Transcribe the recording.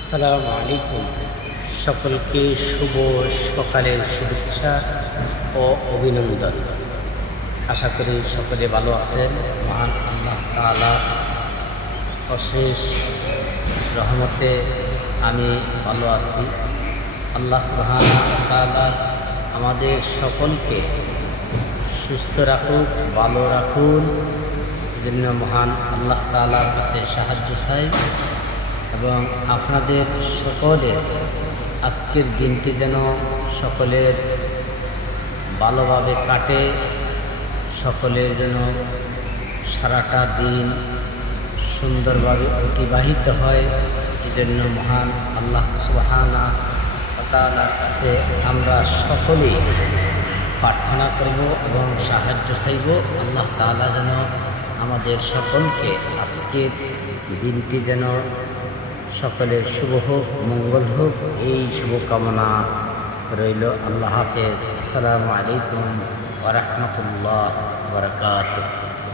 আসসালামু আলাইকুম। সকলকে শুভ সকালের শুভেচ্ছা ও অভিনন্দন। আশা করি সকলে ভালো আছেন। মহান আল্লাহ তাআলার অশেষ রহমতে আমি ভালো আছি। আল্লাহ সুবহানাহু ওয়া তাআলা আমাদের সকলকে সুস্থ রাখুন, ভালো রাখুন। এজন্য মহান আল্লাহ তাআলার কাছে সাহায্য চাই এবং আপনাদের সকলের আজকের দিনটি যেন সকলের ভালোভাবে কাটে, সকলের যেন সারাটা দিন সুন্দরভাবে অতিবাহিত হয়। এজন্য মহান আল্লাহ সুবহানাহু ওয়া তাআলার কাছে আমরা সকলেই প্রার্থনা করব এবং সাহায্য চাইব। আল্লাহ তাআলা যেন আমাদের সকলকে আজকের দিনটি যেন সকলের শুভ হোক, মঙ্গল হোক, এই শুভকামনা রইল। আল্লাহ হাফেজ। আসসালামু আলাইকুম ওয়া রাহমাতুল্লাহি ওয়া বারাকাতুহু।